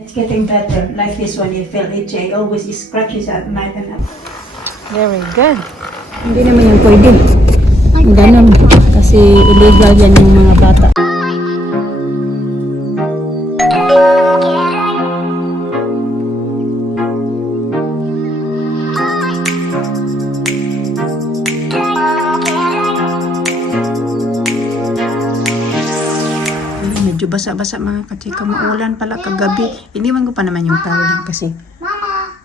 It's getting better. Like this one, it felt itchy. I always scratches at night and up. Very good. Hindi naman yan pwede. Ganun. Kasi illegal yan yung mga bata. Medyo basa-basa mga kachika. Maulan pala kagabi. Hindi man ko pa naman yung towel kasi.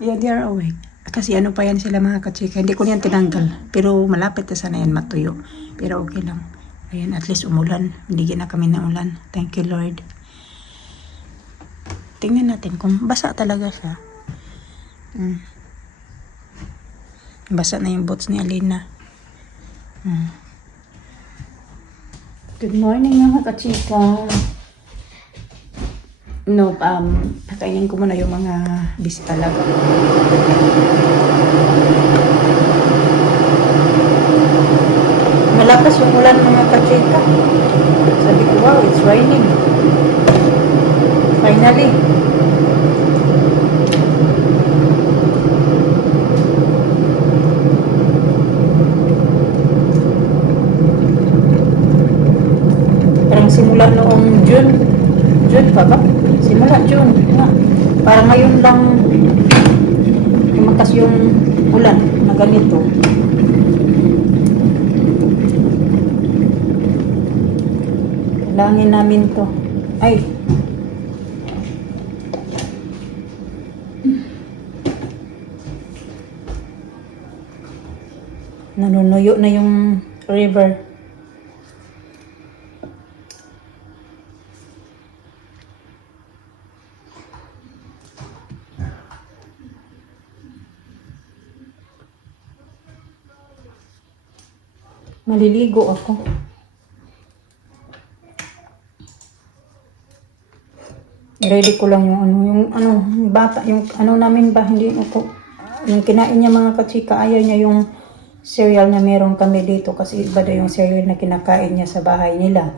Yeah, they are awake. Kasi ano pa yan sila mga kachika. Hindi ko yan tinanggal. Pero malapit na sana yan matuyo. Pero okay lang. Ayan, at least umulan. Binigyan na kami ng ulan. Thank you, Lord. Tingnan natin kung basa talaga siya. Basa na yung boots ni Alina. Good morning mga kachika. No, pakainin ko muna yung mga bisita talaga. Malakas yung ulan mga kachika. Sabi ko, wow, it's raining. Finally. Parang simula noong June pa ba? Simula June. Na. Parang ngayon lang lumakas yung ulan na ganito. Kailangan namin to. Ay! Nanunuyo na yung river. Maliligo ako. Ready ko lang yung bata, yung namin ba, hindi ako, yung kinain niya mga kachika, ayaw niya yung cereal na meron kami dito kasi iba daw yung cereal na kinakain niya sa bahay nila.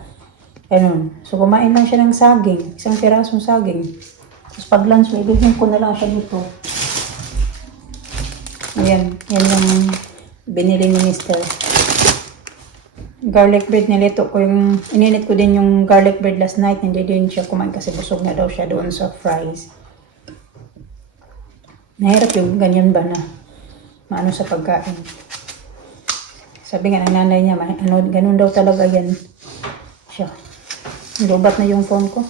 Ganun. So kumain lang siya ng saging, isang pirasong saging. Tapos pag lunch, ibigin ko na lang siya dito. Ayan, yan yung binili ni Mr. Garlic bread, nilito ko yung, ininit ko din yung garlic bread last night, hindi din siya kumain kasi busog na daw siya doon sa fries. Nahirap yung ganyan ba na maano sa pagkain. Sabi nga ng nanay niya, ganun daw talaga yan siya. Lubat na yung phone ko.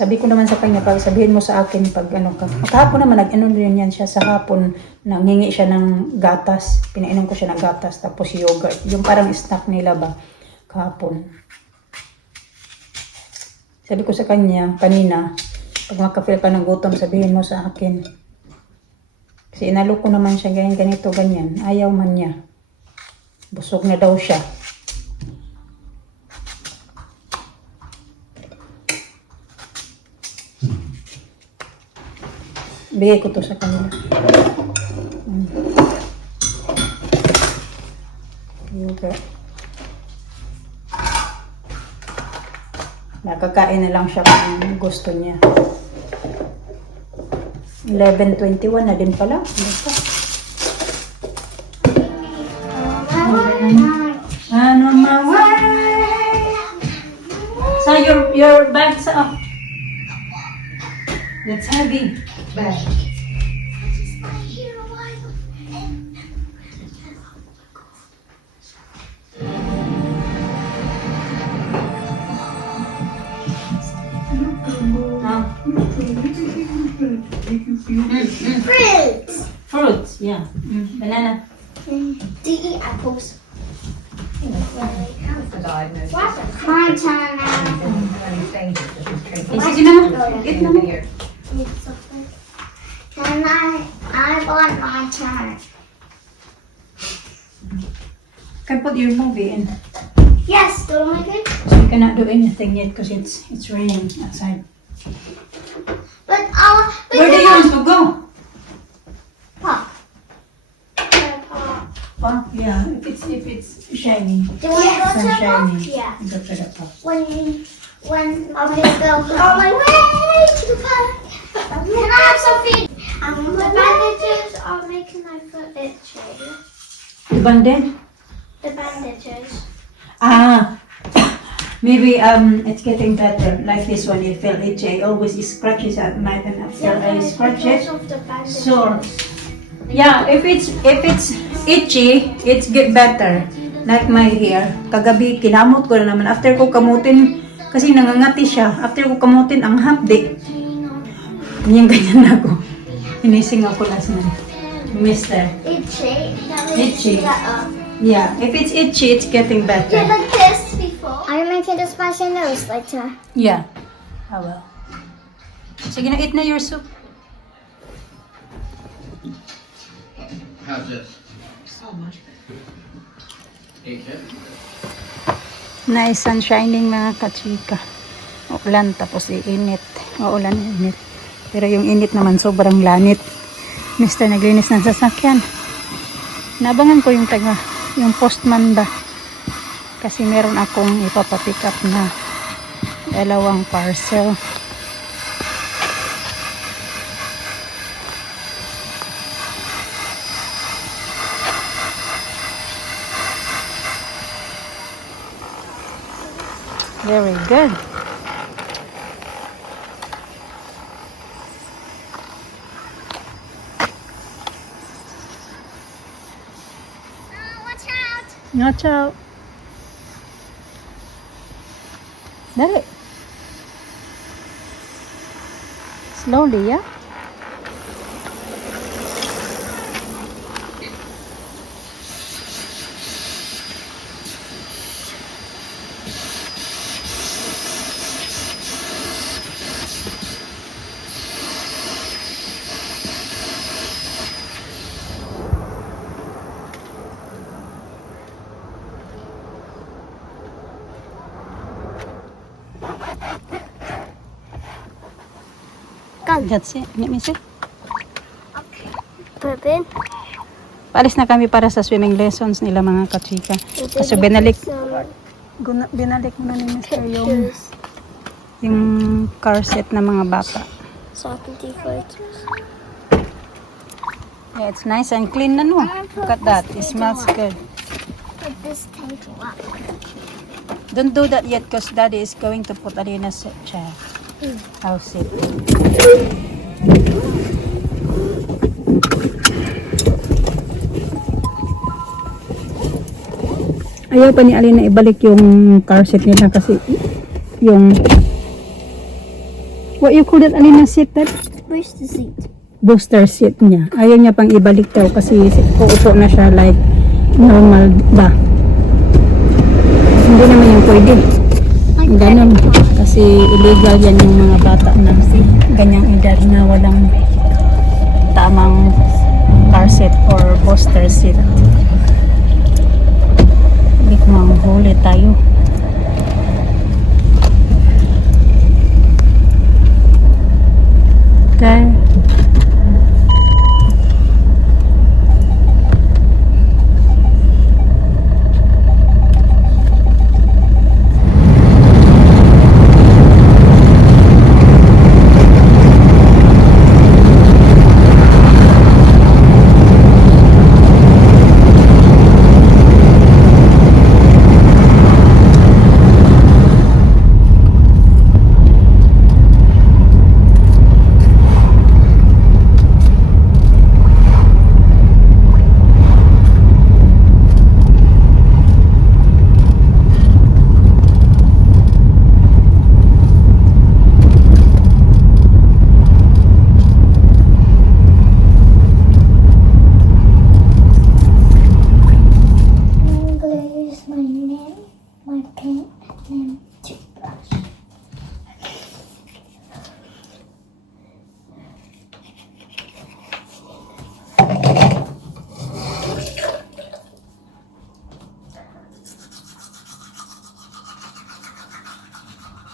Sabi ko naman sa kanya, pag sabihin mo sa akin pag ano ka. Kahapon naman nag-ano rin yan siya sa hapon, nanghingi siya ng gatas. Pinainom ko siya ng gatas tapos yogurt. Yung parang snack nila ba kahapon. Sabi ko sa kanya kanina, pag makafeel ka ng gutom, sabihin mo sa akin. Kasi inalo ko naman siya ganito ganyan. Ayaw man niya. Busog na daw siya. Bigay ko to sa kanila. Okay. Nakakain na lang siya kung gusto niya. 11:21 na din pala. Ano maway? So your bag's up. That's heavy. Bag. Fruits, yeah. Banana. Do you eat apples? My turn now. Sige na. Eat na mo. And I want my turn. Can put your movie in. Yes, don't like it? So you cannot do anything yet because it's raining outside. But Where do you want to go? Pop. Pa, Yeah, if it's shiny. Do you want to go to the Shiny. park? Yeah. Go to the park. When I'm gonna go on my way to the park. Can I have some food? The bandages are making my foot itchy. The bandage? The bandages. Maybe it's getting better. Like this one, it felt itchy. I always scratches at night, and after I scratch it, Because of the bandages. sore. Yeah, if it's itchy, it's get better. Like my hair. Kagabi, kinamot ko na naman. After ko kamutin, kasi nangangati siya. After ko kamutin, ang hapdi. Ganyan ako. Inising ako last night. Mister. Itchy. Itchy. That up. Yeah, if it's itchy, it's getting Did better. like this before? Are you making the spicy nose later? Yeah. I will. Sige na, eat na your soup. How's this? So much. Ain't it? Nice and shining mga kachika. Ulan tapos iinit. Uulan, init. Pero yung init naman sobrang lanit. Mister naglinis ng sasakyan. Nabangan ko yung yung postman ba. Kasi meron akong ipapapick up na 2 parcel. Very good. Watch out! Watch out. Dali. Slowly, yeah? That's it. Let me see. Put it in. Paalis na kami para sa swimming lessons nila mga kachika. Kasi binalik mo na ni Mr. yung car seat ng mga bata. So I can take photos. Yeah, it's nice and clean na no. Look at that. It smells good. Put this table up. Don't do that yet because Daddy is going to put Alina's chair. I'll sit. Ayaw pa ni Alina ibalik yung car seat nila kasi yung what you call that, Alina, seat that? Where's the seat? Booster seat niya. Ayaw niya pang ibalik daw kasi uupo na siya like normal ba. Hindi naman yung pwede. Ganun. Kasi illegal yan yung mga bata na ganyang edad na walang tamang car seat or booster seat. Hindi ko manghuli tayo. Okay. I'm gonna use my nail, my pen, and toothbrush.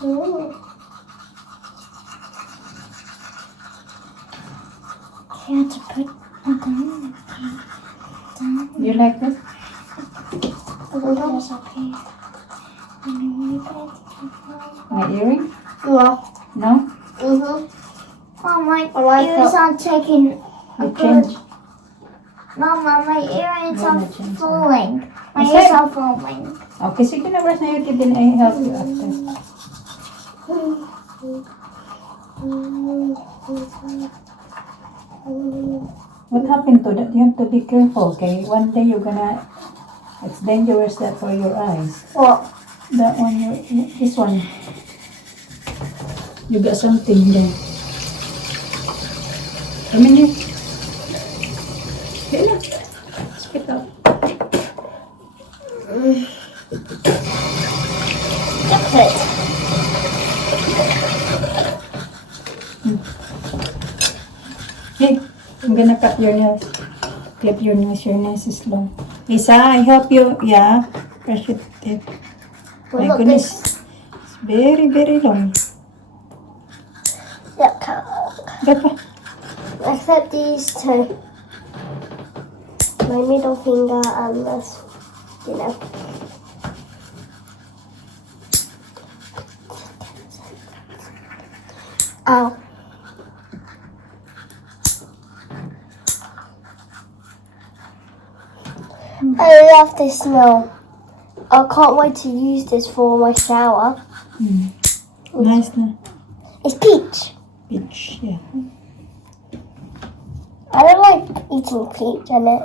Ooh. You have to put a gun down. You like this? Yes, okay. My earring? Yeah. No? Oh, my like ears that. are taking I a good. change. Mama, my earrings Yeah, are I change. falling. My Is ears it? are falling. Okay, sige na, brush na yung teeth, then I help you after. What happened to that? You have to be careful, okay? One day you're gonna... It's dangerous that for your eyes. What? That one, this one. You got something there. Come in here. Here na. Spit out. That's it. Hey, I'm gonna cut your nails. Clip your nails. Your nails is long. Lisa, I help you. Yeah. Brush it. Well, My look, goodness. It's very, very long. Look. Gapa. Except these two. My middle finger and this, you know. Ow. I love this smell. I can't wait to use this for my shower. Nice na. It's peach. Peach. Yeah. I don't like eating peach in it,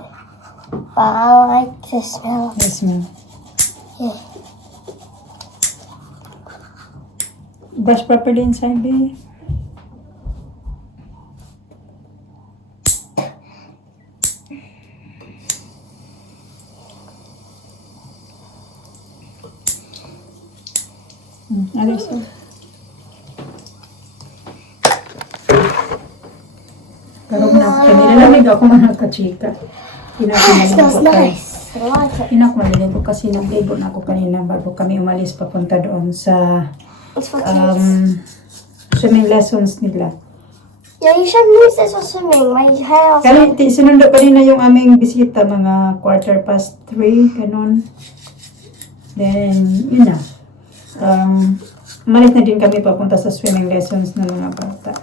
but I like the smell. The smell. Yeah. Brush properly inside, baby. Other side. Karong na kanilalamig ako mga kachika. It smells nice. I like it. Pinakmaliligo kasi nagligo na ako kanina bago kami umalis papunta doon sa It's for kids. swimming lessons nila. Yeah, you should use this for swimming. My hair. Kaya sinundo pa rin na yung aming bisita mga 3:15, ganun. Then, yun na. Umalis na din kami papunta sa swimming lessons ng mga bata.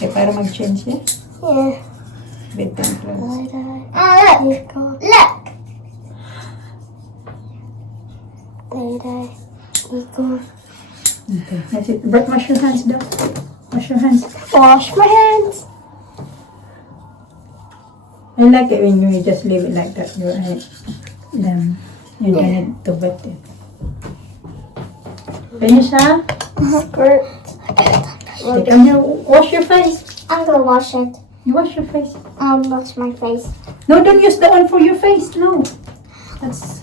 Okay, para mag-change eh. Yeah. Bedtime clothes. Look. Look. Okay, that's it. But wash your hands daw. Wash your hands. Wash my hands. I like it when you just leave it like that. You don't need to wet it. Finish, huh? Great. Okay, come here. Wash your face. I'm gonna wash it. You wash your face. Wash my face. No, don't use that one for your face. No. That's